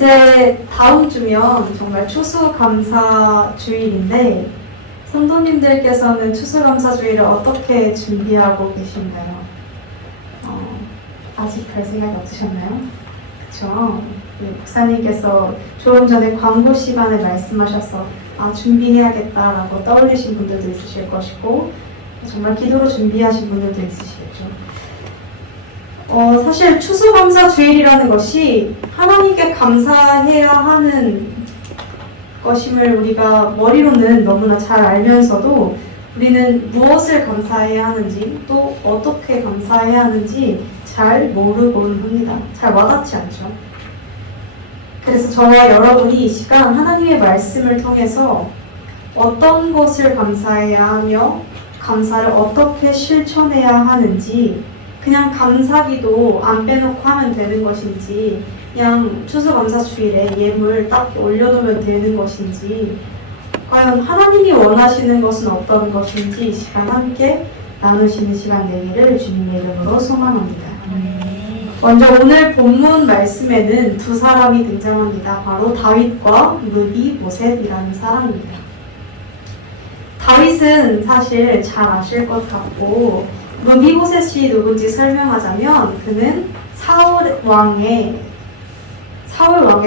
이제 다음 주면 정말 추수감사 주일인데 성도님들께서는 추수감사 주일을 어떻게 준비하고 계신가요? 아직 별 생각이 없으셨나요? 그쵸? 목사님께서 조금 전에 광고 시간에 말씀하셔서 준비해야겠다라고 떠올리신 분들도 있으실 것이고 정말 기도로 준비하신 분들도 있으시겠죠. 사실 추수감사 주일이라는 것이 하나님께 감사해야 하는 것임을 우리가 머리로는 너무나 잘 알면서도 우리는 무엇을 감사해야 하는지 또 어떻게 감사해야 하는지 잘 모르곤 합니다. 잘 와닿지 않죠. 그래서 저와 여러분이 이 시간 하나님의 말씀을 통해서 어떤 것을 감사해야 하며 감사를 어떻게 실천해야 하는지 그냥 감사기도 안 빼놓고 하면 되는 것인지 그냥 추수감사 주일에 예물 딱 올려두면 되는 것인지 과연 하나님이 원하시는 것은 어떤 것인지 이 시간 함께 나누시는 시간 되기를 주님의 이름으로 소망합니다. 먼저 오늘 본문 말씀에는 두 사람이 등장합니다. 바로 다윗과 무비보셋이라는 사람입니다. 다윗은 사실 잘 아실 것 같고 무비보셋이 누군지 설명하자면 그는 사울 왕의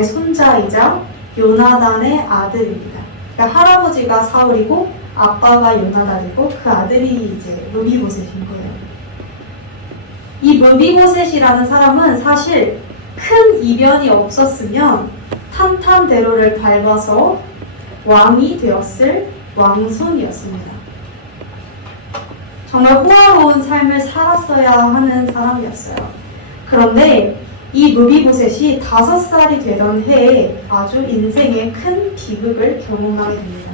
손자이자 요나단의 아들입니다. 그러니까 할아버지가 사울이고 아빠가 요나단이고 그 아들이 이제 무비보셋인 거예요. 이 무비보셋이라는 사람은 사실 큰 이변이 없었으면 탄탄대로를 밟아서 왕이 되었을 왕손이었습니다. 정말 호화로운 삶을 살았어야 하는 사람이었어요. 그런데 이 무비보셋이 5살이 되던 해에 아주 인생의 큰 비극을 경험하게 됩니다.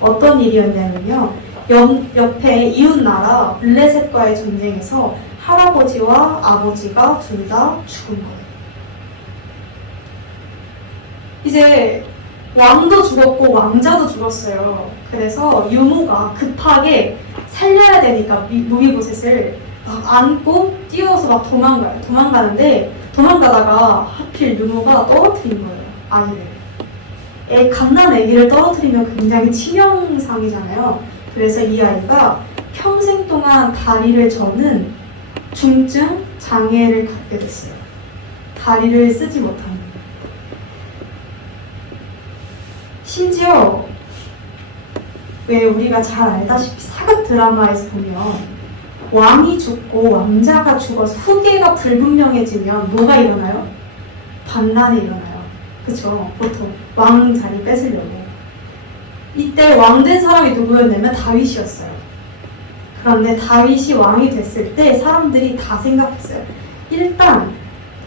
어떤 일이었냐면요. 옆에 이웃나라 블레셋과의 전쟁에서 할아버지와 아버지가 둘 다 죽은 거예요. 이제 왕도 죽었고 왕자도 죽었어요. 그래서 유모가 급하게 살려야 되니까 무비보셋을 막 안고 뛰어서 막 도망가는데 도망가다가 하필 유모가 떨어뜨린 거예요. 아이를. 갓난 아기를 떨어뜨리면 굉장히 치명상이잖아요. 그래서 이 아이가 평생 동안 다리를 저는 중증 장애를 갖게 됐어요. 다리를 쓰지 못합니다. 심지어 왜 우리가 잘 알다시피 사극 드라마에서 보면 왕이 죽고 왕자가 죽어서 후계가 불분명해지면 뭐가 일어나요? 반란이 일어나요. 그쵸? 보통 왕 자리 뺏으려고. 이때 왕 된 사람이 누구였냐면 다윗이었어요. 그런데 다윗이 왕이 됐을 때 사람들이 다 생각했어요. 일단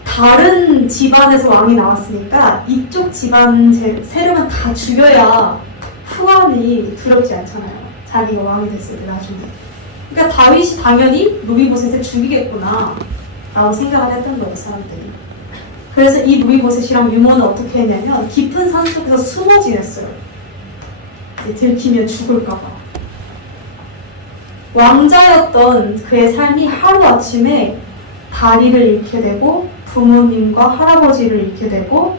다른 집안에서 왕이 나왔으니까 이쪽 집안 세력은 다 죽여야 후환이 두렵지 않잖아요. 자기가 왕이 됐을 때 나중에. 그러니까 다윗이 당연히 무비보셋을 죽이겠구나 라고 생각을 했던 거예요, 사람들이. 그래서 이 무비보셋이랑 유모는 어떻게 했냐면 깊은 산속에서 숨어 지냈어요. 들키면 죽을까봐. 왕자였던 그의 삶이 하루아침에 다리를 잃게 되고 부모님과 할아버지를 잃게 되고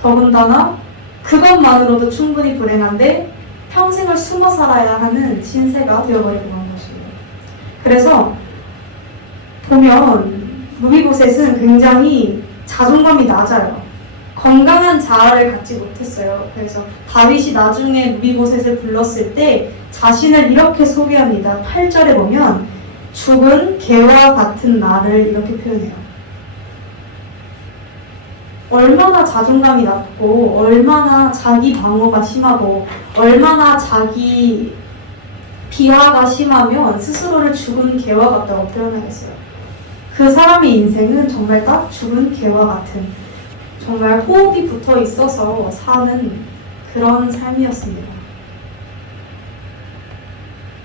더군다나 그것만으로도 충분히 불행한데 평생을 숨어 살아야 하는 신세가 되어버리고 만 것입니다. 그래서 보면 무비보셋은 굉장히 자존감이 낮아요. 건강한 자아를 갖지 못했어요. 그래서 다윗이 나중에 무비보셋을 불렀을 때 자신을 이렇게 소개합니다. 8절에 보면 죽은 개와 같은 나를 이렇게 표현해요. 얼마나 자존감이 낮고 얼마나 자기 방어가 심하고 얼마나 자기 비하가 심하면 스스로를 죽은 개와 같다고 표현하겠어요. 그 사람의 인생은 정말 딱 죽은 개와 같은 정말 호흡이 붙어 있어서 사는 그런 삶이었습니다.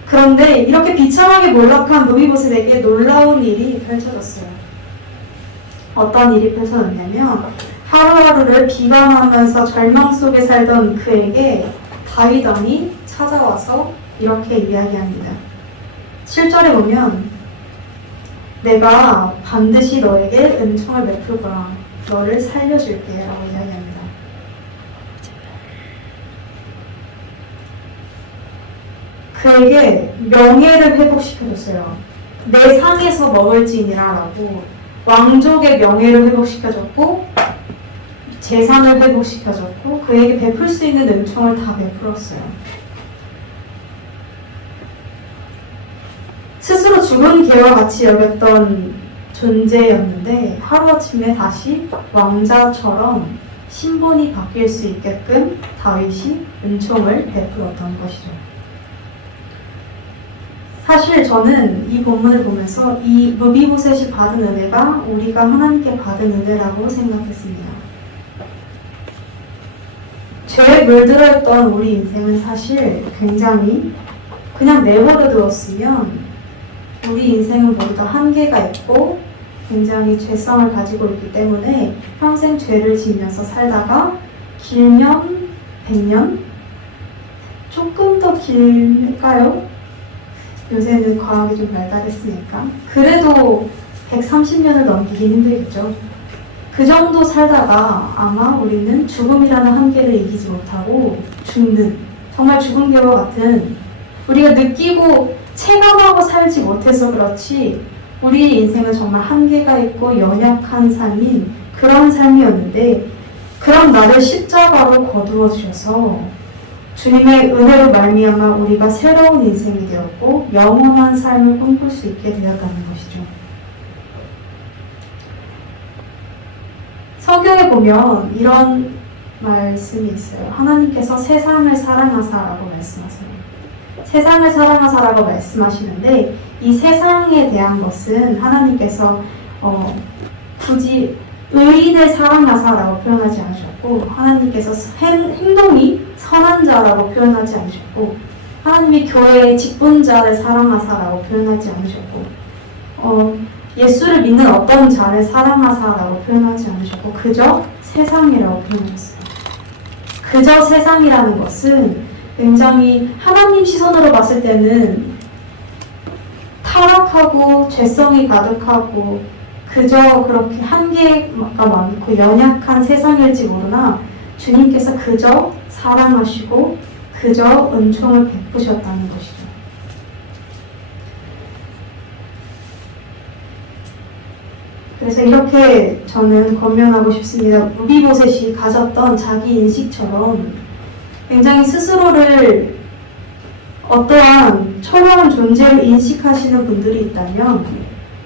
그런데 이렇게 비참하게 몰락한 무비보셋에게 놀라운 일이 펼쳐졌어요. 어떤 일이 펼쳐졌냐면 하루하루를 비관하면서 절망 속에 살던 그에게 다윗 왕이 찾아와서 이렇게 이야기합니다. 7절에 보면 내가 반드시 너에게 은총을 베풀 거라. 너를 살려줄게 라고 이야기합니다. 그에게 명예를 회복시켜줬어요. 내 상에서 먹을지니라라고 왕족의 명예를 회복시켜줬고 재산을 회복시켜줬고 그에게 베풀 수 있는 은총을 다 베풀었어요. 스스로 죽은 개와 같이 여겼던 존재였는데 하루아침에 다시 왕자처럼 신분이 바뀔 수 있게끔 다윗이 은총을 베풀었던 것이죠. 사실 저는 이 본문을 보면서 이 무비보셋이 받은 은혜가 우리가 하나님께 받은 은혜라고 생각했습니다. 죄에 물들어 있던 우리 인생은 사실 굉장히 그냥 내버려 두었으면 우리 인생은 모두 다 한계가 있고 굉장히 죄성을 가지고 있기 때문에 평생 죄를 지으면서 살다가 길면 100년? 조금 더 길까요? 요새는 과학이 좀 발달했으니까 그래도 130년을 넘기긴 힘들겠죠. 그 정도 살다가 아마 우리는 죽음이라는 한계를 이기지 못하고 죽는 정말 죽은 개와 같은 우리가 느끼고 체감하고 살지 못해서 그렇지 우리 인생은 정말 한계가 있고 연약한 삶인 그런 삶이었는데 그런 나를 십자가로 거두어 주셔서 주님의 은혜로 말미암아 우리가 새로운 인생이 되었고 영원한 삶을 꿈꿀 수 있게 되었다는 것이죠. 성경에 보면 이런 말씀이 있어요. 하나님께서 세상을 사랑하사라고 말씀하세요. 세상을 사랑하사라고 말씀하시는데 이 세상에 대한 것은 하나님께서 굳이 의인을 사랑하사라고 표현하지 않으셨고 하나님께서 행동이 선한 자라고 표현하지 않으셨고 하나님이 교회의 직분자를 사랑하사라고 표현하지 않으셨고 예수를 믿는 어떤 자를 사랑하사라고 표현하지 않으셨고 그저 세상이라고 표현하셨어요. 그저 세상이라는 것은 굉장히 하나님 시선으로 봤을 때는 타락하고 죄성이 가득하고 그저 그렇게 한계가 많고 연약한 세상일지 모르나 주님께서 그저 사랑하시고 그저 은총을 베푸셨다는 것이죠. 그래서 이렇게 저는 권면하고 싶습니다. 무비보셋이 가졌던 자기 인식처럼 굉장히 스스로를 어떠한 초라한 존재를 인식하시는 분들이 있다면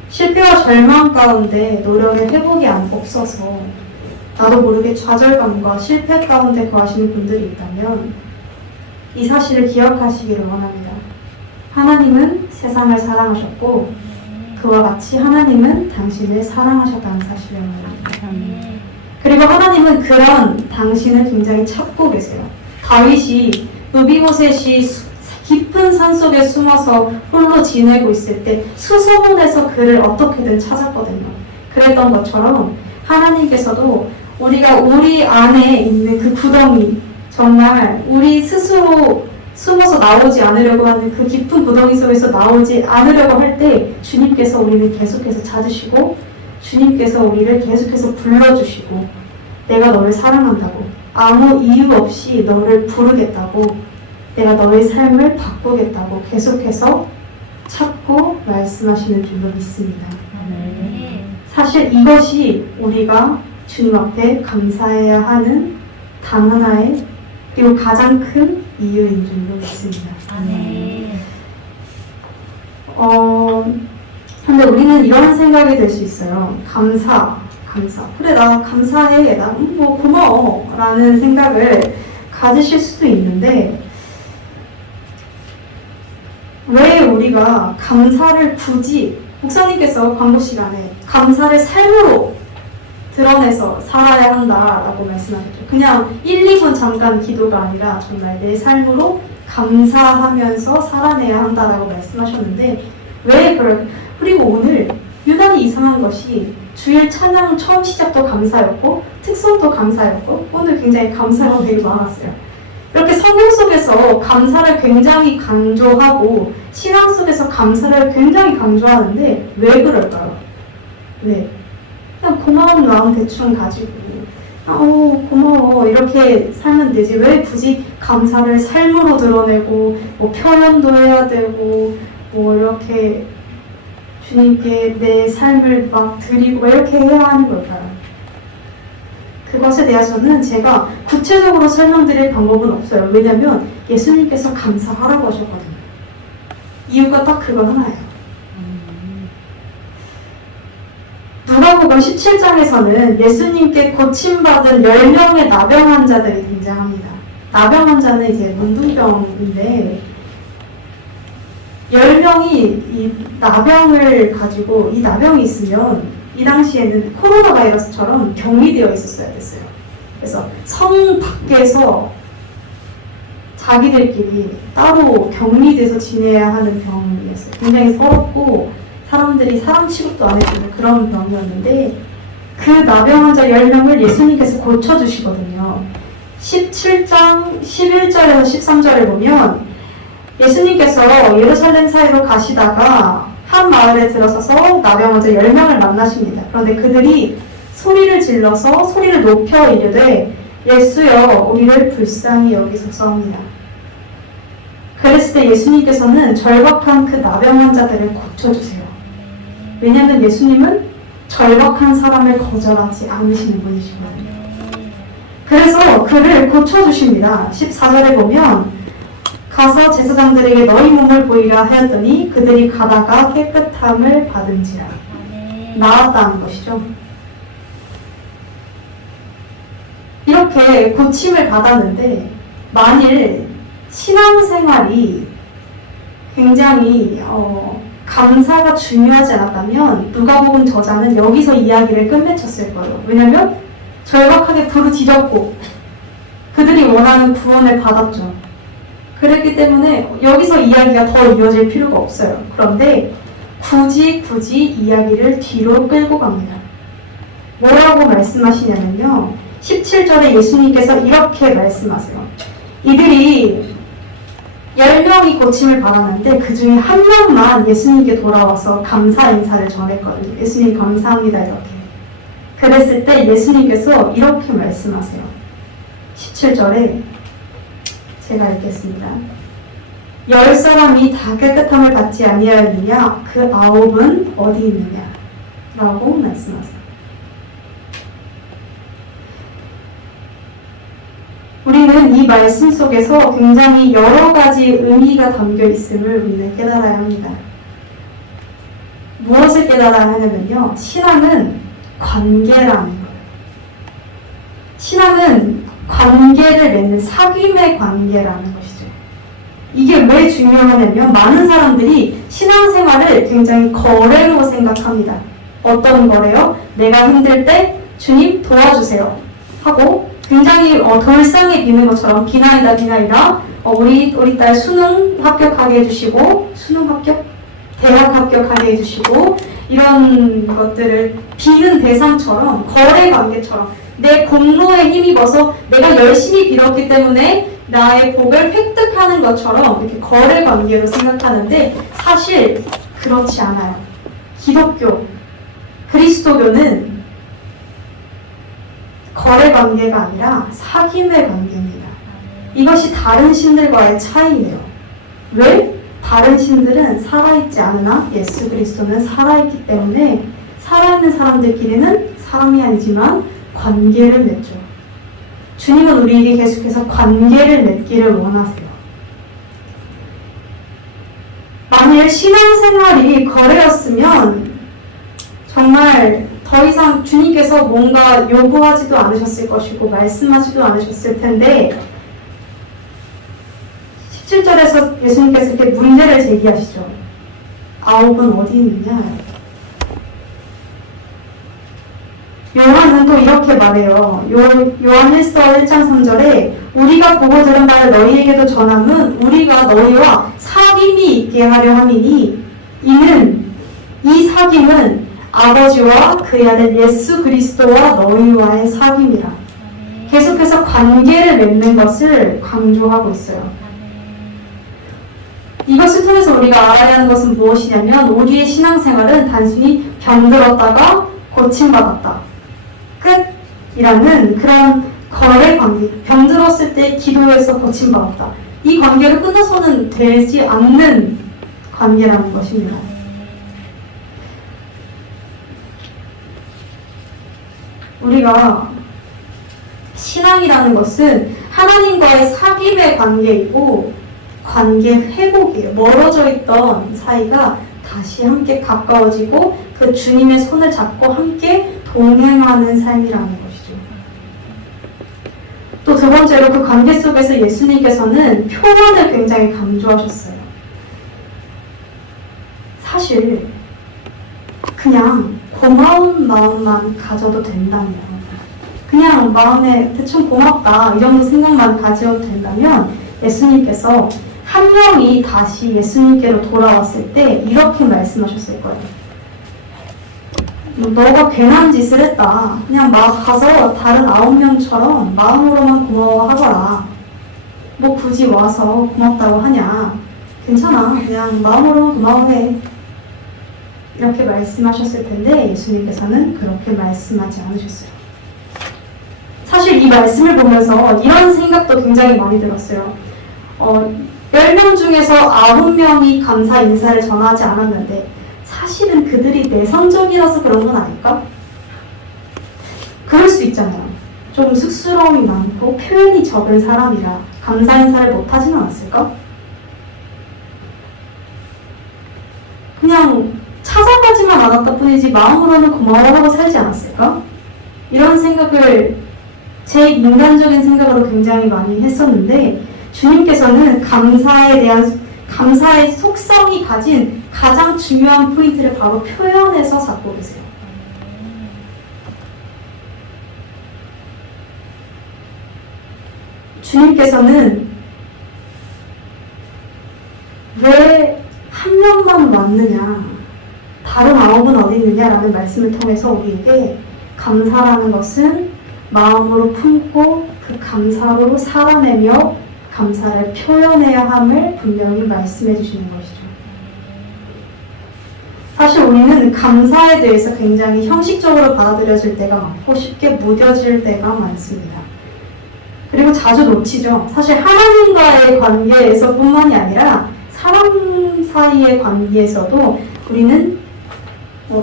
실패와 절망 가운데 노력의 회복이 없어서 나도 모르게 좌절감과 실패 가운데 거하시는 분들이 있다면 이 사실을 기억하시기를 원합니다. 하나님은 세상을 사랑하셨고 그와 같이 하나님은 당신을 사랑하셨다는 사실을 말합니다. 그리고 하나님은 그런 당신을 굉장히 찾고 계세요. 다윗이 무비보셋이 깊은 산속에 숨어서 홀로 지내고 있을 때 수소문해서 그를 어떻게든 찾았거든요. 그랬던 것처럼 하나님께서도 우리가 우리 안에 있는 그 구덩이 정말 우리 스스로 숨어서 나오지 않으려고 하는 그 깊은 구덩이 속에서 나오지 않으려고 할 때 주님께서 우리를 계속해서 찾으시고 주님께서 우리를 계속해서 불러주시고 내가 너를 사랑한다고 아무 이유 없이 너를 부르겠다고 내가 너의 삶을 바꾸겠다고 계속해서 찾고 말씀하시는 줄로 믿습니다. 사실 이것이 우리가 주님 앞에 감사해야 하는 당연한 그리고 가장 큰 이유인 줄로 믿습니다. 근데 우리는 이런 생각이 들 수 있어요. 감사. 그래, 나 감사해. 나 뭐 고마워. 라는 생각을 가지실 수도 있는데, 왜 우리가 감사를 굳이, 목사님께서 광고 시간에 감사를 삶으로 드러내서 살아야 한다라고 말씀하셨죠. 그냥 1, 2분 잠깐 기도가 아니라 정말 내 삶으로 감사하면서 살아내야 한다라고 말씀하셨는데 왜 그리고 오늘 유난히 이상한 것이 주일 찬양 처음 시작도 감사였고 특성도 감사였고 오늘 굉장히 감사가 되게 많았어요. 이렇게 성경 속에서 감사를 굉장히 강조하고 신앙 속에서 감사를 굉장히 강조하는데 왜 그럴까요? 왜? 그냥 고마운 마음 대충 가지고 고마워 이렇게 살면 되지 왜 굳이 감사를 삶으로 드러내고 뭐 표현도 해야 되고 뭐 이렇게 주님께 내 삶을 막 드리고 이렇게 해야 하는 걸까요? 그것에 대해서는 제가 구체적으로 설명드릴 방법은 없어요. 왜냐하면 예수님께서 감사하라고 하셨거든요. 이유가 딱 그거 하나예요. 누가복음 17장에서는 예수님께 고침받은 10명의 나병 환자들이 등장합니다. 나병 환자는 이제 문둥병인데 10명이 이 나병을 가지고 이 나병이 있으면 이 당시에는 코로나 바이러스처럼 격리되어 있었어야 됐어요. 그래서 성 밖에서 자기들끼리 따로 격리돼서 지내야 하는 병이었어요. 굉장히 서럽고 사람들이 사람 취급도 안 해주는 그런 병이었는데 그 나병 환자 10명을 예수님께서 고쳐주시거든요. 17장 11절에서 13절에 보면 예수님께서 예루살렘 사이로 가시다가 한 마을에 들어서서 나병 환자 10명을 만나십니다. 그런데 그들이 소리를 질러서 소리를 높여 이르되 예수여 우리를 불쌍히 여기소서입니다. 그랬을 때 예수님께서는 절박한 그 나병 환자들을 고쳐주세요. 왜냐하면 예수님은 절박한 사람을 거절하지 않으시는 분이시거든요. 그래서 그를 고쳐주십니다. 14절에 보면 가서 제사장들에게 너희 몸을 보이라 하였더니 그들이 가다가 깨끗함을 받은지라. 나았다는 것이죠. 이렇게 고침을 받았는데 만일 신앙생활이 굉장히 감사가 중요하지 않았다면 누가복음 저자는 여기서 이야기를 끝맺혔을 거예요. 왜냐하면 절박하게 부르짖었고 그들이 원하는 구원을 받았죠. 그랬기 때문에 여기서 이야기가 더 이어질 필요가 없어요. 그런데 굳이 이야기를 뒤로 끌고 갑니다. 뭐라고 말씀하시냐면요. 17절에 예수님께서 이렇게 말씀하세요. 이들이 10명이 고침을 받았는데 그 중에 한 명만 예수님께 돌아와서 감사 인사를 전했거든요. 예수님 감사합니다 이렇게. 그랬을 때 예수님께서 이렇게 말씀하세요. 17절에 제가 읽겠습니다. 10사람이 다 깨끗함을 받지 아니하였느냐? 그 9은 어디 있느냐? 라고 말씀하세요. 우리는 이 말씀 속에서 굉장히 여러 가지 의미가 담겨 있음을 우리는 깨달아야 합니다. 무엇을 깨달아야 하냐면요. 신앙은 관계라는 거예요. 신앙은 관계를 맺는 사귐의 관계라는 것이죠. 이게 왜 중요하냐면 많은 사람들이 신앙생활을 굉장히 거래로 생각합니다. 어떤 거래요? 내가 힘들 때 주님 도와주세요 하고 굉장히 돌상에 비는 것처럼 비나이다 우리 딸 수능 합격하게 해주시고 수능 합격? 대학 합격하게 해주시고 이런 것들을 비는 대상처럼 거래 관계처럼 내 공로에 힘입어서 내가 열심히 빌었기 때문에 나의 복을 획득하는 것처럼 이렇게 거래 관계로 생각하는데 사실 그렇지 않아요. 기독교, 그리스도교는 거래 관계가 아니라 사귐의 관계입니다. 이것이 다른 신들과의 차이예요. 왜? 다른 신들은 살아있지 않으나 예수 그리스도는 살아있기 때문에 살아있는 사람들끼리는 사람이 아니지만 관계를 맺죠. 주님은 우리에게 계속해서 관계를 맺기를 원하세요. 만일 신앙생활이 거래였으면 정말 더 이상 주님께서 뭔가 요구하지도 않으셨을 것이고 말씀하지도 않으셨을 텐데 17절에서 예수님께서 이렇게 문제를 제기하시죠. 9은 어디 있느냐? 요한은 또 이렇게 말해요. 요한 1서 1장 3절에 우리가 보고 들은 바를 너희에게도 전함은 우리가 너희와 사귐이 있게 하려 함이니 이는 이 사귐은 아버지와 그의 아들 예수 그리스도와 너희와의 사귐이라. 계속해서 관계를 맺는 것을 강조하고 있어요. 이것을 통해서 우리가 알아야 하는 것은 무엇이냐면 우리의 신앙생활은 단순히 병들었다가 고침받았다. 끝! 이라는 그런 거래 관계, 병들었을 때 기도해서 고침받았다. 이 관계를 끊어서는 되지 않는 관계라는 것입니다. 우리가 신앙이라는 것은 하나님과의 사귐의 관계이고 관계 회복이에요. 멀어져 있던 사이가 다시 함께 가까워지고 그 주님의 손을 잡고 함께 동행하는 삶이라는 것이죠. 또 두 번째로 그 관계 속에서 예수님께서는 표현을 굉장히 강조하셨어요. 사실 그냥 고마운 마음만 가져도 된다면, 그냥 마음에 대충 고맙다 이 정도 생각만 가져도 된다면 예수님께서 한 명이 다시 예수님께로 돌아왔을 때 이렇게 말씀하셨을 거예요. 너가 괜한 짓을 했다. 그냥 가서 다른 9명처럼 마음으로만 고마워하거라. 뭐 굳이 와서 고맙다고 하냐. 괜찮아. 그냥 마음으로만 고마워해. 이렇게 말씀하셨을 텐데 예수님께서는 그렇게 말씀하지 않으셨어요. 사실 이 말씀을 보면서 이런 생각도 굉장히 많이 들었어요. 10명 중에서 9명이 감사 인사를 전하지 않았는데 사실은 그들이 내성적이라서 그런 건 아닐까? 그럴 수 있잖아요. 좀 쑥스러움이 많고 표현이 적은 사람이라 감사 인사를 못하진 않았을까? 그냥 찾아가지만 않았다 뿐이지 마음으로는 고마워하고 살지 않았을까? 이런 생각을 제 인간적인 생각으로 굉장히 많이 했었는데 주님께서는 감사의 속성이 가진 가장 중요한 포인트를 바로 표현해서 잡고 계세요. 주님께서는 왜 한 명만 왔느냐, 다른 9은 어디 있느냐라는 말씀을 통해서 우리에게 감사라는 것은 마음으로 품고 그 감사로 살아내며 감사를 표현해야 함을 분명히 말씀해 주시는 것이죠. 사실 우리는 감사에 대해서 굉장히 형식적으로 받아들여질 때가 많고 쉽게 무뎌질 때가 많습니다. 그리고 자주 놓치죠. 사실 하나님과의 관계에서 뿐만이 아니라 사람 사이의 관계에서도 우리는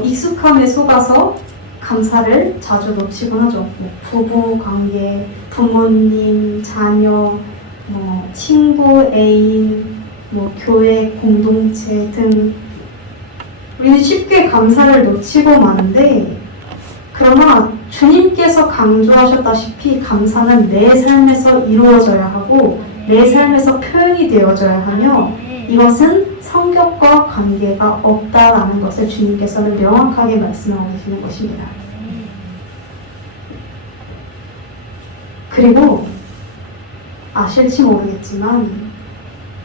익숙함에 속아서 감사를 자주 놓치곤 하죠. 부부 관계, 부모님, 자녀, 친구, 애인, 교회, 공동체 등 우리는 쉽게 감사를 놓치고 마는데, 그러나 주님께서 강조하셨다시피 감사는 내 삶에서 이루어져야 하고 내 삶에서 표현이 되어져야 하며 이것은 성격과 관계가 없다라는 것을 주님께서는 명확하게 말씀하고 계시는 것입니다. 그리고 아실지 모르겠지만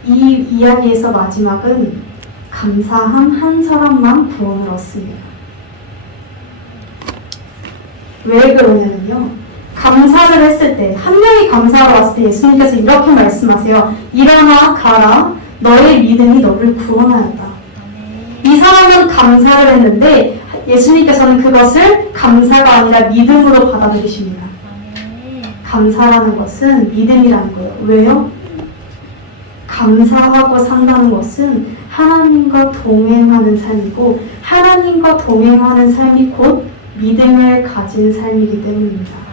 이 이야기에서 마지막은 감사한 한 사람만 구원을 얻습니다. 왜 그러냐면요, 감사를 했을 때, 한 명이 감사하러 왔을 때 예수님께서 이렇게 말씀하세요. 일어나 가라, 너의 믿음이 너를 구원하였다. 이 사람은 감사를 했는데 예수님께서는 그것을 감사가 아니라 믿음으로 받아들이십니다. 감사라는 것은 믿음이라는 거예요. 왜요? 감사하고 산다는 것은 하나님과 동행하는 삶이고 하나님과 동행하는 삶이 곧 믿음을 가진 삶이기 때문입니다.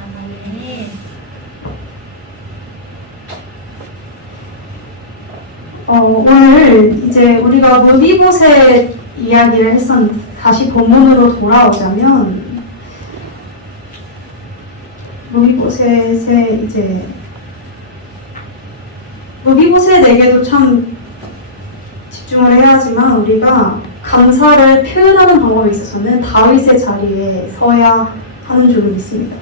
오늘 이제 우리가 무비보셋 이야기를 했었는데 다시 본문으로 돌아오자면 무비보셋에게도 참 집중을 해야 하지만 우리가 감사를 표현하는 방법에 있어서는 다윗의 자리에 서야 하는 줄을 믿습니다.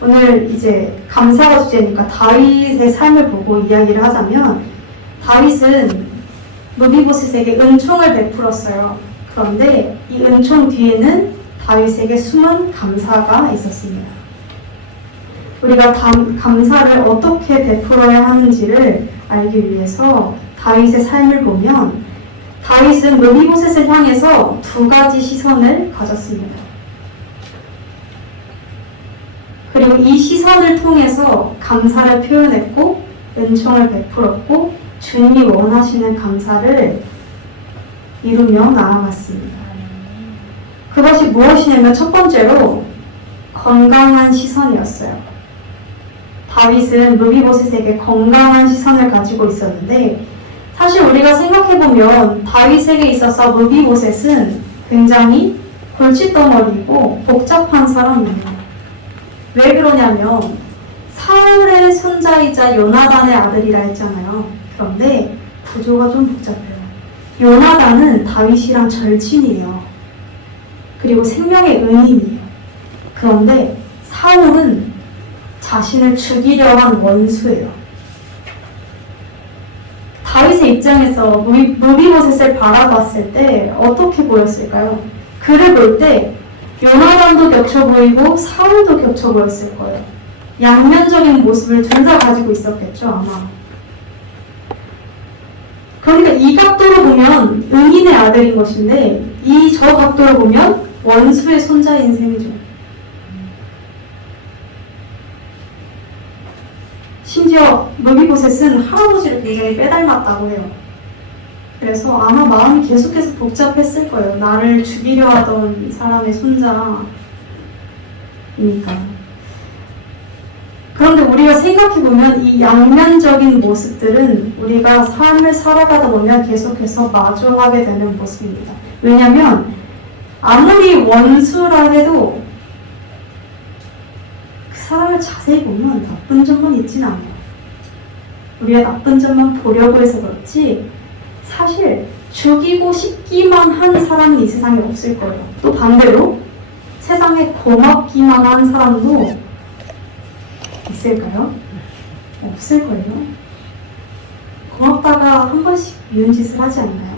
오늘 이제 감사가 주제니까 다윗의 삶을 보고 이야기를 하자면 다윗은 무비보셋에게 은총을 베풀었어요. 그런데 이 은총 뒤에는 다윗에게 숨은 감사가 있었습니다. 우리가 감사를 어떻게 베풀어야 하는지를 알기 위해서 다윗의 삶을 보면 다윗은 무비보셋을 향해서 2가지 시선을 가졌습니다. 그리고 이 시선을 통해서 감사를 표현했고 은총을 베풀었고 주님이 원하시는 감사를 이루며 나아갔습니다. 그것이 무엇이냐면 첫 번째로 건강한 시선이었어요. 다윗은 무비보셋에게 건강한 시선을 가지고 있었는데 사실 우리가 생각해보면 다윗에게 있어서 무비보셋은 굉장히 골칫덩어리이고 복잡한 사람이에요. 왜 그러냐면 사울의 손자이자 요나단의 아들이라 했잖아요. 그런데 구조가 좀 복잡해요. 요나단은 다윗이랑 절친이에요. 그리고 생명의 은인이에요. 그런데 사울은 자신을 죽이려 한 원수예요. 다윗의 입장에서 무비보셋을 바라봤을 때 어떻게 보였을까요? 그를 볼 때 요나단도 겹쳐 보이고 사울도 겹쳐 보였을 거예요. 양면적인 모습을 둘 다 가지고 있었겠죠, 아마. 그러니까 이 각도로 보면 은인의 아들인 것인데 저 각도로 보면 원수의 손자인 셈이죠. 심지어 무비보셋은 할아버지를 굉장히 빼닮았다고 해요. 그래서 아마 마음이 계속해서 복잡했을 거예요. 나를 죽이려 하던 사람의 손자이니까. 그런데 우리가 생각해보면 이 양면적인 모습들은 우리가 삶을 살아가다 보면 계속해서 마주하게 되는 모습입니다. 왜냐하면 아무리 원수라 해도 그 사람을 자세히 보면 나쁜 점만 있진 않아요. 우리가 나쁜 점만 보려고 해서 그렇지 사실 죽이고 싶기만 한 사람은 이 세상에 없을 거예요. 또 반대로 세상에 고맙기만 한 사람도 있을까요? 없을 거예요. 고맙다가 한 번씩 미운 짓을 하지 않나요?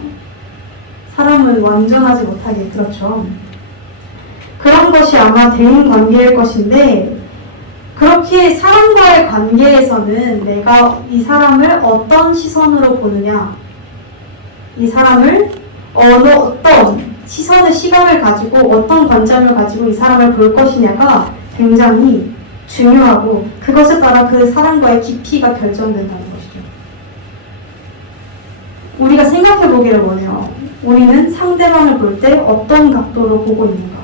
사람은 완전하지 못하게, 그렇죠. 그런 것이 아마 대인관계일 것인데 그렇게 사람과의 관계에서는 내가 이 사람을 어떤 시선으로 보느냐, 이 사람을 어떤 시각을 가지고 어떤 관점을 가지고 이 사람을 볼 것이냐가 굉장히 중요하고 그것에 따라 그 사람과의 깊이가 결정된다는 것이죠. 우리가 생각해 보기를 원해요. 우리는 상대방을 볼 때 어떤 각도로 보고 있는가.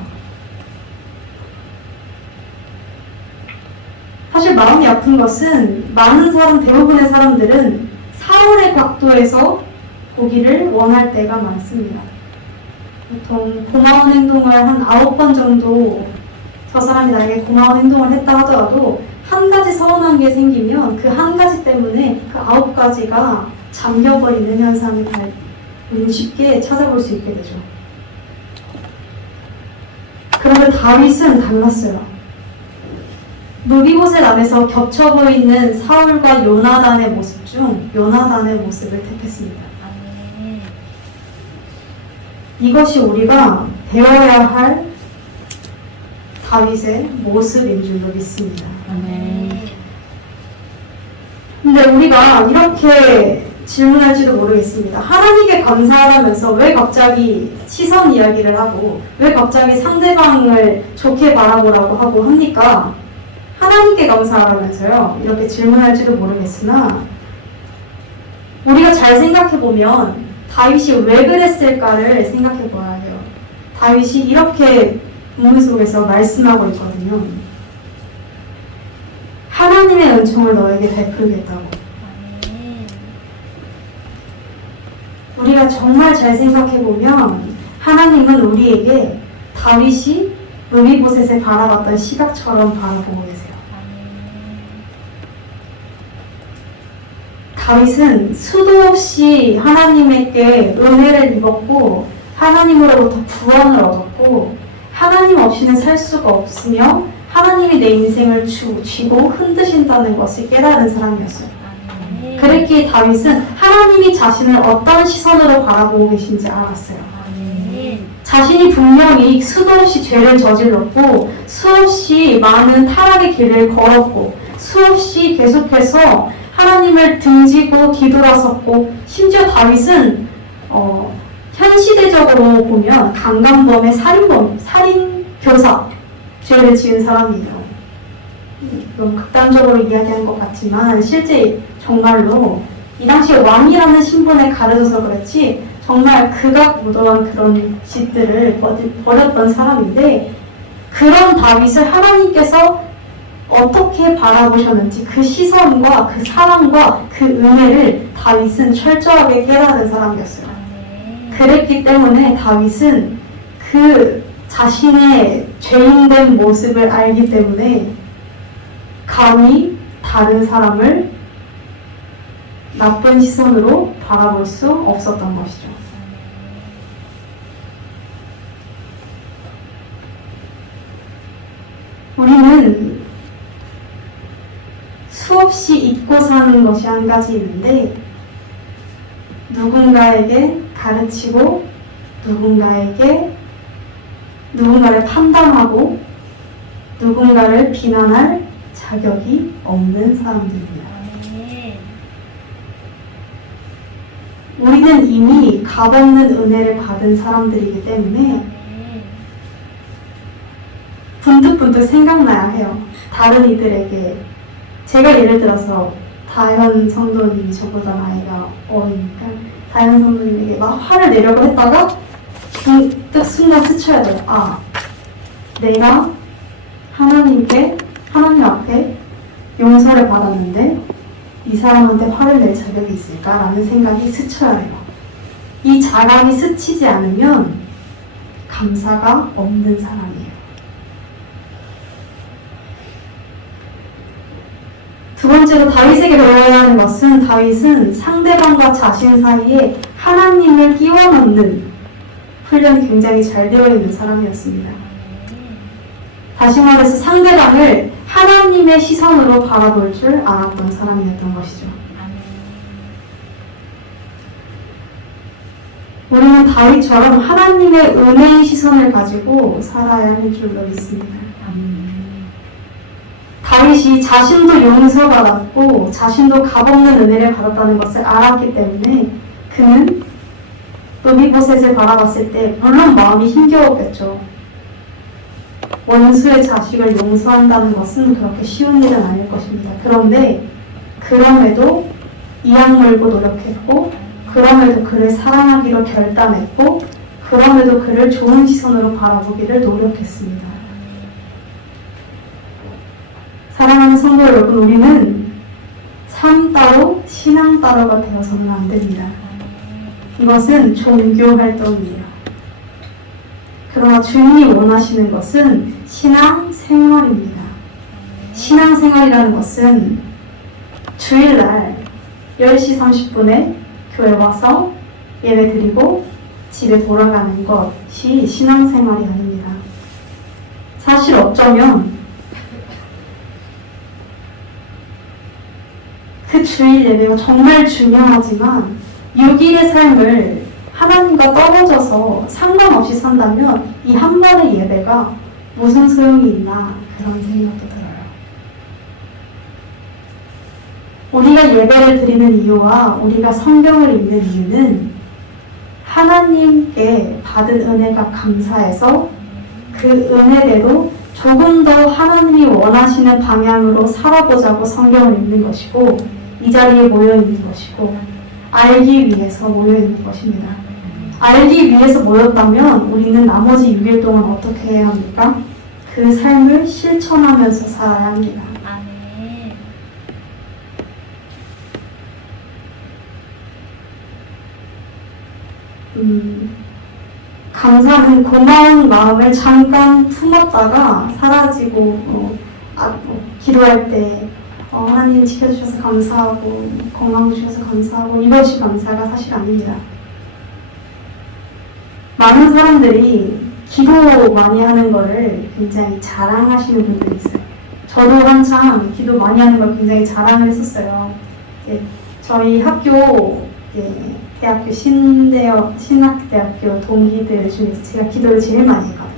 사실 마음이 아픈 것은 대부분의 사람들은 사울의 각도에서 보기를 원할 때가 많습니다. 보통 고마운 행동을 한 9번 정도 저 사람이 나에게 고마운 행동을 했다 하더라도 한 가지 서운한 게 생기면 그 한 가지 때문에 그 9가지가 잠겨버리는 현상을 우리는 쉽게 찾아볼 수 있게 되죠. 그런데 다윗은 달랐어요. 무비보셋 안에서 겹쳐 보이는 사울과 요나단의 모습 중 요나단의 모습을 택했습니다. 이것이 우리가 배워야 할 다윗의 모습인 줄로 믿습니다. 근데 우리가 이렇게 질문할지도 모르겠습니다. 하나님께 감사하면서 왜 갑자기 시선 이야기를 하고 왜 갑자기 상대방을 좋게 바라보라고 하고 합니까? 하나님께 감사하면서요. 이렇게 질문할지도 모르겠으나 우리가 잘 생각해보면 다윗이 왜 그랬을까를 생각해봐야 해요. 다윗이 이렇게 본문 속에서 말씀하고 있거든요. 하나님의 은총을 너에게 베풀겠다고. 우리가 정말 잘 생각해보면 하나님은 우리에게 다윗이 무비보셋을 바라봤던 시각처럼 바라보고 계세요. 다윗은 수도 없이 하나님에게 은혜를 입었고 하나님으로부터 구원을 얻었고 하나님 없이는 살 수가 없으며 하나님이 내 인생을 쥐고 흔드신다는 것을 깨달은 사람이었어요. 그랬기에 다윗은 하나님이 자신을 어떤 시선으로 바라보고 계신지 알았어요. 자신이 분명히 수도 없이 죄를 저질렀고 수없이 많은 타락의 길을 걸었고 수없이 계속해서 하나님을 등지고 뒤돌아섰고 심지어 다윗은 현시대적으로 보면 강간범의 살인교사 죄를 지은 사람이에요. 너무 극단적으로 이야기한 것 같지만 실제 정말로 이 당시에 왕이라는 신분에 가려져서 그렇지 정말 극악무도한 그런 짓들을 벌였던 사람인데 그런 다윗을 하나님께서 어떻게 바라보셨는지 그 시선과 그 사랑과 그 은혜를 다윗은 철저하게 깨달은 사람이었어요. 그랬기 때문에 다윗은 그 자신의 죄인된 모습을 알기 때문에 감히 다른 사람을 나쁜 시선으로 바라볼 수 없었던 것이죠. 우리는 수없이 잊고 사는 것이 한 가지 있는데 누군가에게 가르치고 누군가를 판단하고 누군가를 비난할 자격이 없는 사람들입니다. 우리는 이미 값없는 은혜를 받은 사람들이기 때문에 문득 생각나야 해요. 다른 이들에게 제가 예를 들어서 다현 성도님이 저보다 나이가 어리니까 다현 성도님에게 막 화를 내려고 했다가 문득 순간 스쳐야 돼요. 아, 내가 하나님 앞에 용서를 받았는데 이 사람한테 화를 낼 자격이 있을까라는 생각이 스쳐야 해요. 이 자각이 스치지 않으면 감사가 없는 사람이에요. 두 번째로 다윗에게 배워야 하는 것은 다윗은 상대방과 자신 사이에 하나님을 끼워 넣는 훈련이 굉장히 잘 되어 있는 사람이었습니다. 다시 말해서 상대방을 하나님의 시선으로 바라볼 줄 알았던 사람이었던 것이죠. 우리는 다윗처럼 하나님의 은혜의 시선을 가지고 살아야 할 줄로 믿습니다. 다윗이 자신도 용서받았고 자신도 값없는 은혜를 받았다는 것을 알았기 때문에 그는 므비보셋을 바라봤을 때 물론 마음이 힘겨웠겠죠. 원수의 자식을 용서한다는 것은 그렇게 쉬운 일은 아닐 것입니다. 그런데 그럼에도 이악 물고 노력했고 그럼에도 그를 사랑하기로 결단했고 그럼에도 그를 좋은 시선으로 바라보기를 노력했습니다. 사랑하는 성도 여러분, 우리는 삶 따로 신앙 따로가 되어서는 안 됩니다. 이것은 종교 활동이에요. 그러나 주님이 원하시는 것은 신앙 생활입니다. 신앙 생활이라는 것은 주일날 10시 30분에 교회 와서 예배 드리고 집에 돌아가는 것이 신앙 생활이 아닙니다. 사실 어쩌면 그 주일 예배가 정말 중요하지만 6일의 삶을 하나님과 떨어져서 상관없이 산다면 이 한 번의 예배가 무슨 소용이 있나 그런 생각도 들어요. 우리가 예배를 드리는 이유와 우리가 성경을 읽는 이유는 하나님께 받은 은혜가 감사해서 그 은혜대로 조금 더 하나님이 원하시는 방향으로 살아보자고 성경을 읽는 것이고 이 자리에 모여있는 것이고 알기 위해서 모여있는 것입니다. 알기 위해서 모였다면 우리는 나머지 6일 동안 어떻게 해야 합니까? 그 삶을 실천하면서 살아야 합니다. 감사는 고마운 마음을 잠깐 품었다가 사라지고 기도할 때 하나님 지켜주셔서 감사하고 건강 주셔서 감사하고 이것이 감사가 사실 아닙니다. 많은 사람들이 기도 많이 하는 거를 굉장히 자랑하시는 분들이 있어요. 저도 한창 기도 많이 하는 걸 굉장히 자랑을 했었어요. 저희 학교 대학교 신학대학교 동기들 중에서 제가 기도를 제일 많이 했거든요.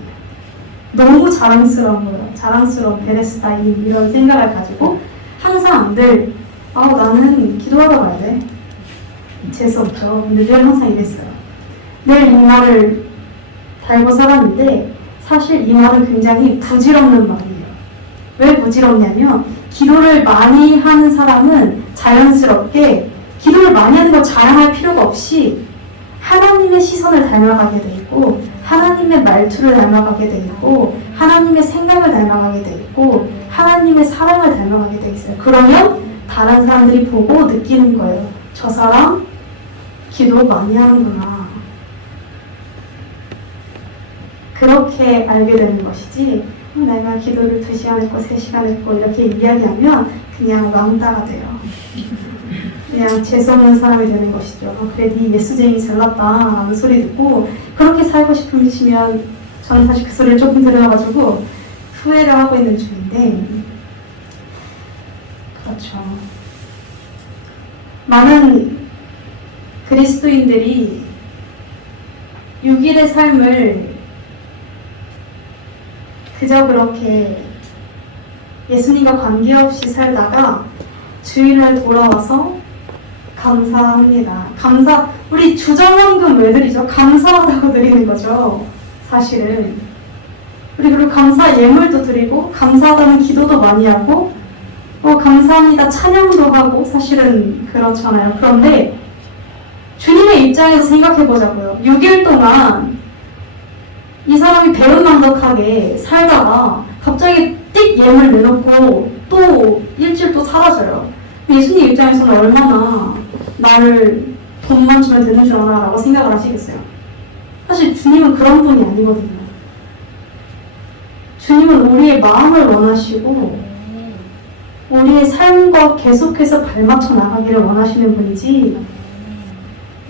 너무 자랑스러운 거예요. 자랑스러운 베레스다인 이런 생각을 가지고 항상 늘 나는 기도하러 가야 돼. 재수없죠. 근데 늘 항상 이랬어요. 늘 이 말을 달고 살았는데 사실 이 말은 굉장히 부질없는 말이에요. 왜 부질없냐면 기도를 많이 하는 사람은 자연스럽게 기도를 많이 하는 걸 자랑할 필요가 없이 하나님의 시선을 닮아가게 돼 있고 하나님의 말투를 닮아가게 돼 있고 하나님의 생각을 닮아가게 돼 있고 하나님의 사랑을 닮아가게 돼 있어요. 그러면 다른 사람들이 보고 느끼는 거예요. 저 사람 기도 많이 하는구나. 그렇게 알게 되는 것이지 내가 기도를 2시간 했고 3시간 했고 이렇게 이야기하면 그냥 왕따가 돼요. 그냥 재수없는 사람이 되는 것이죠. 그래 네 예수쟁이 잘났다 라는 소리 듣고 그렇게 살고 싶으시면 저는 사실 그 소리를 조금 들어가지고 후회를 하고 있는 중인데 그렇죠. 많은 그리스도인들이 6일의 삶을 그저 그렇게 예수님과 관계없이 살다가 주일날 돌아와서 감사합니다. 우리 주정원금 왜 드리죠? 감사하다고 드리는 거죠. 사실은. 우리 그리고 감사 예물도 드리고 감사하다는 기도도 많이 하고 감사합니다 찬양도 하고 사실은 그렇잖아요. 그런데 주님의 입장에서 생각해 보자고요. 6일 동안 이 사람이 배은망덕하게 살다가 갑자기 띡 예물 내놓고 또 일주일 또 사라져요. 예수님 입장에서는 얼마나 나를 돈만 주면 되는 줄 아나 라고 생각을 하시겠어요. 사실 주님은 그런 분이 아니거든요. 주님은 우리의 마음을 원하시고 우리의 삶과 계속해서 발맞춰 나가기를 원하시는 분이지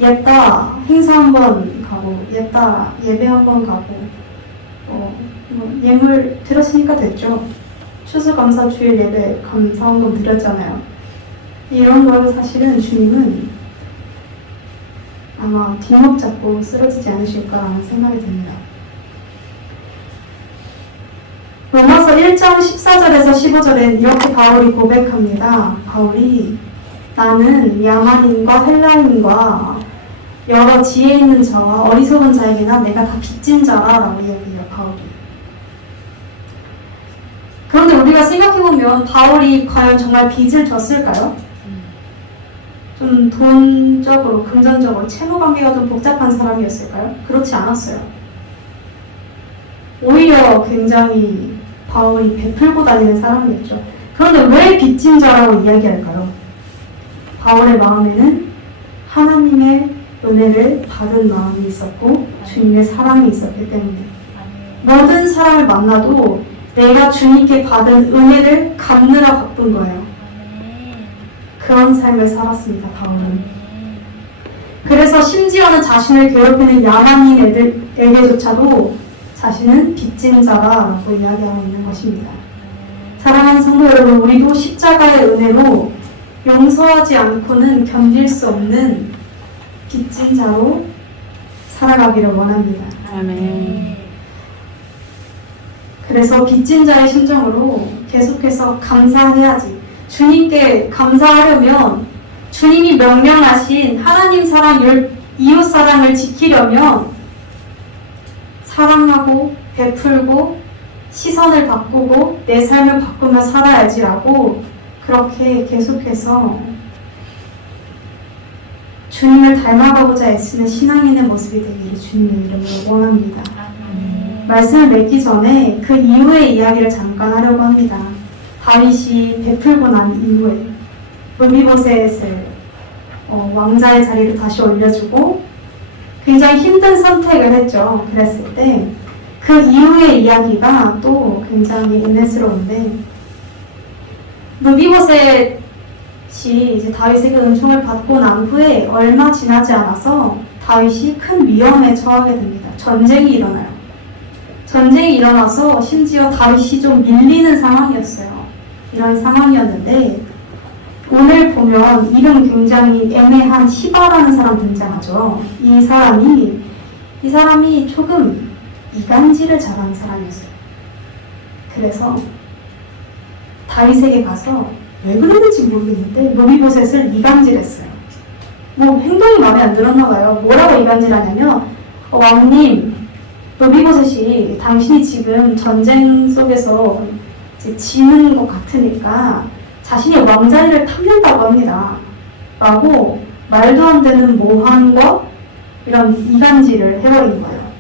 옛다 행사 한번 가고 옛다 예배 한번 가고 예물 드렸으니까 됐죠. 추수감사 주일 예배 감사헌금 드렸잖아요. 이런 걸 사실은 주님은 아마 뒷목 잡고 쓰러지지 않으실까라는 생각이 듭니다. 로마서 1장 14절에서 15절엔 이렇게 바울이 고백합니다. 바울이 나는 야만인과 헬라인과 여러 지혜 있는 자와 어리석은 자에게나 내가 다 빚진 자라라고 이야기해요. 바울이. 그런데 우리가 생각해보면 바울이 과연 정말 빚을 졌을까요? 좀 돈적으로 금전적으로 채무관계가 좀 복잡한 사람이었을까요? 그렇지 않았어요. 오히려 굉장히 바울이 베풀고 다니는 사람이었죠. 그런데 왜 빚진 자라고 이야기할까요? 바울의 마음에는 하나님의 은혜를 받은 마음이 있었고 주님의 사랑이 있었기 때문에 모든 사람을 만나도 내가 주님께 받은 은혜를 갚느라 바쁜 거예요. 그런 삶을 살았습니다. 바울은. 그래서 심지어는 자신을 괴롭히는 야만인에게조차도 자신은 빚진 자라고 이야기하고 있는 것입니다. 사랑하는 성도 여러분, 우리도 십자가의 은혜로 용서하지 않고는 견딜 수 없는 빚진 자로 살아가기를 원합니다. 아멘. 그래서 빚진 자의 심정으로 계속해서 감사해야지. 주님께 감사하려면 주님이 명령하신 하나님 사랑, 이웃 사랑을 지키려면 사랑하고 베풀고 시선을 바꾸고 내 삶을 바꾸며 살아야지라고 그렇게 계속해서 주님을 닮아가고자 애쓰는 신앙인의 모습이 되기를 주님의 이름으로 원합니다. 말씀을 맺기 전에 그 이후의 이야기를 잠깐 하려고 합니다. 다윗이 베풀고 난 이후에 므비보셋을 왕자의 자리로 다시 올려주고 굉장히 힘든 선택을 했죠. 그랬을 때 그 이후의 이야기가 또 굉장히 은혜스러운데 므비보셋이 이제 다윗에게 은총을 받고 난 후에 얼마 지나지 않아서 다윗이 큰 위험에 처하게 됩니다. 전쟁이 일어나요. 전쟁이 일어나서 심지어 다윗이 좀 밀리는 상황이었어요. 이런 상황이었는데 오늘 보면 이름 굉장히 애매한 시바라는 사람 등장하죠. 이 사람이 조금 이간질을 잘하는 사람이었어요. 그래서 다윗에게 가서 왜 그랬는지 모르겠는데 므비보셋을 이간질했어요. 뭐 행동이 마음에 안 들었나 봐요. 뭐라고 이간질하냐면 왕님, 므비보셋이 당신이 지금 전쟁 속에서 이제 지는 것 같으니까 자신이 왕자리를 탐낸다고 합니다. 라고 말도 안 되는 모함과 이런 이간질을 해버린 거예요.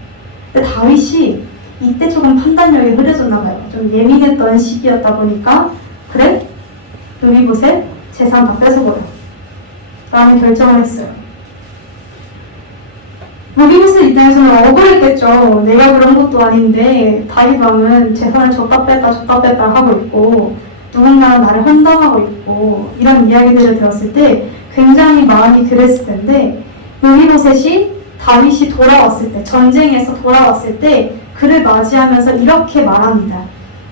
근데 다윗이 이때 조금 판단력이 흐려졌나 봐요. 좀 예민했던 시기였다 보니까 그래? 느비보셋 재산 다 뺏어버려 라는 결정을 했어요. 느비보셋 입장에서는 억울했겠죠. 내가 그런 것도 아닌데 다윗 왕은 재산을 줬다 뺐다 하고 있고 누군가는 나를 헌당하고 있고 이런 이야기들을 들었을 때 굉장히 마음이 그랬을 텐데 느비보셋이 다윗이 돌아왔을 때, 전쟁에서 돌아왔을 때 그를 맞이하면서 이렇게 말합니다.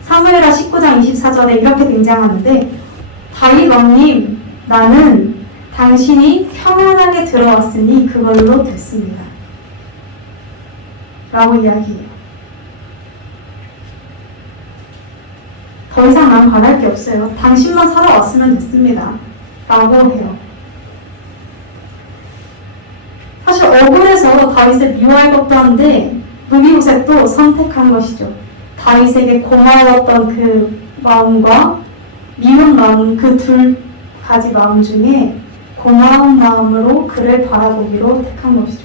사무엘하 19장 24절에 이렇게 등장하는데 다윗 왕님, 나는 당신이 평안하게 들어왔으니 그걸로 됐습니다. 라고 이야기해요. 더 이상 난 바랄 게 없어요. 당신만 살아왔으면 됐습니다. 라고 해요. 사실 억울해서 다윗을 미워할 것도 한데 느비보셋도 선택한 것이죠. 다윗에게 고마웠던 그 마음과 미운 마음, 그 두 가지 마음 중에 고마운 마음으로 그를 바라보기로 택한 것이죠.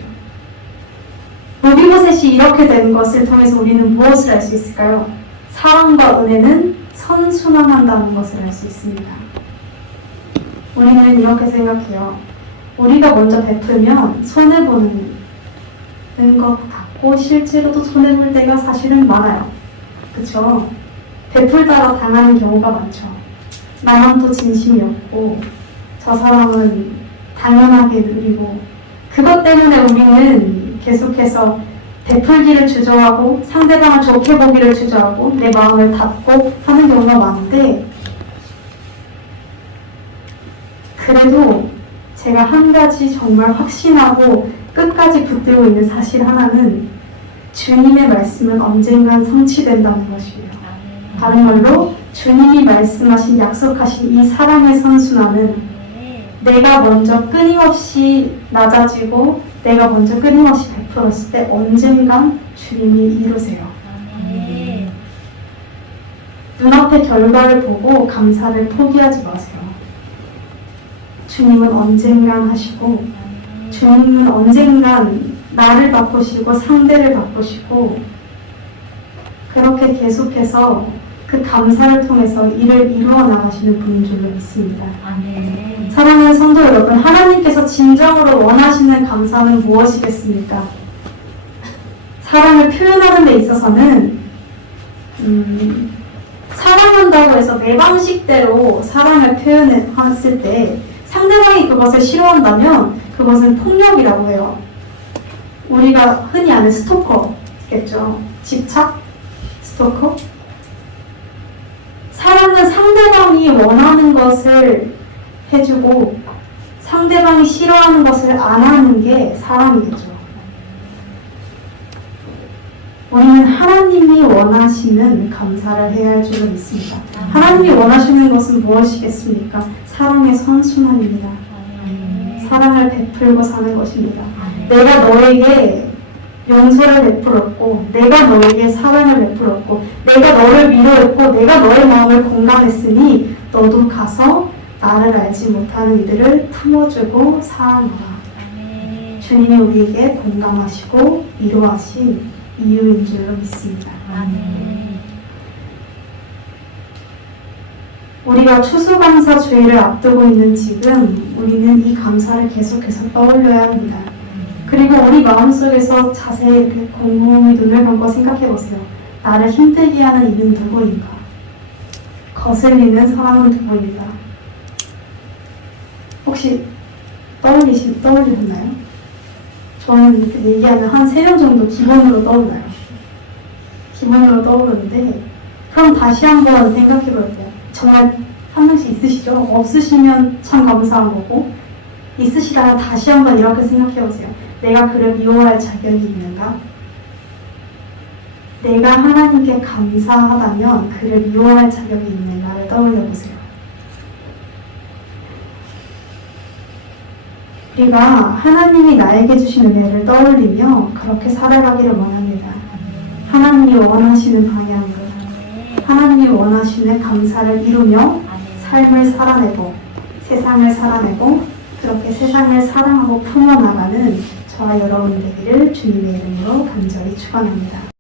느비보셋이 이렇게 된 것을 통해서 우리는 무엇을 알 수 있을까요? 사랑과 은혜는 선순환한다는 것을 알 수 있습니다. 우리는 이렇게 생각해요. 우리가 먼저 베풀면 손해보는 것 같고 실제로도 손해볼 때가 사실은 많아요. 그쵸? 베풀다가 당하는 경우가 많죠. 나만 또 진심이 없고 저 사람은 당연하게 누리고 그것 때문에 우리는 계속해서 베풀기를 주저하고 상대방을 좋게 보기를 주저하고 내 마음을 닫고 하는 경우가 많은데 그래도 제가 한 가지 정말 확신하고 끝까지 붙들고 있는 사실 하나는 주님의 말씀은 언젠간 성취된다는 것이에요. 다른 말로 주님이 말씀하신 약속하신 이 사랑의 선순환은 내가 먼저 끊임없이 낮아지고 내가 먼저 끊임없이 베풀었을 때 언젠간 주님이 이루세요. 눈앞의 결과를 보고 감사를 포기하지 마세요. 주님은 언젠간 하시고 주님은 언젠간 나를 바꾸시고 상대를 바꾸시고 그렇게 계속해서 그 감사를 통해서 일을 이루어 나가시는 분인 줄로 믿습니다. 사랑하는 성도 여러분, 하나님께서 진정으로 원하시는 감사는 무엇이겠습니까? 사랑을 표현하는 데 있어서는 사랑한다고 해서 내 방식대로 사랑을 표현했을 때 상대방이 그것을 싫어한다면 그것은 폭력이라고 해요. 우리가 흔히 아는 스토커겠죠. 집착? 스토커? 사랑은 상대방이 원하는 것을 해주고 상대방이 싫어하는 것을 안 하는 게 사랑이겠죠. 우리는 하나님이 원하시는 감사를 해야 할 줄로 믿습니다. 하나님이 원하시는 것은 무엇이겠습니까? 사랑의 선순환입니다. 사랑을 베풀고 사는 것입니다. 내가 너에게 용서를 베풀었고 내가 너에게 사랑을 베풀었고 내가 너를 위로했고 내가 너의 마음을 공감했으니 너도 가서 나를 알지 못하는 이들을 품어주고 사랑하라. 주님이 우리에게 공감하시고 위로하신 이유인 줄로 믿습니다. 우리가 추수감사주의를 앞두고 있는 지금 우리는 이 감사를 계속해서 떠올려야 합니다. 그리고 우리 마음속에서 자세히 이렇게 곰곰이 눈을 감고 생각해 보세요. 나를 힘들게 하는 이는 누구인가? 거슬리는 사람은 누구인가? 혹시 떠올리셨나요? 저는 이렇게 얘기하면 한 3명 정도 기본으로 떠올라요. 기본으로 떠오르는데 그럼 다시 한번 생각해 볼게요. 정말 한 명씩 있으시죠? 없으시면 참 감사한 거고 있으시다면 다시 한번 이렇게 생각해 보세요. 내가 그를 미워할 자격이 있는가? 내가 하나님께 감사하다면 그를 미워할 자격이 있는가를 떠올려 보세요. 우리가 하나님이 나에게 주신 은혜를 떠올리며 그렇게 살아가기를 원합니다. 하나님이 원하시는 방향으로 하나님이 원하시는 감사를 이루며 삶을 살아내고 세상을 살아내고 그렇게 세상을 사랑하고 품어나가는 저와 여러분 되기를 주님의 이름으로 간절히 축원합니다.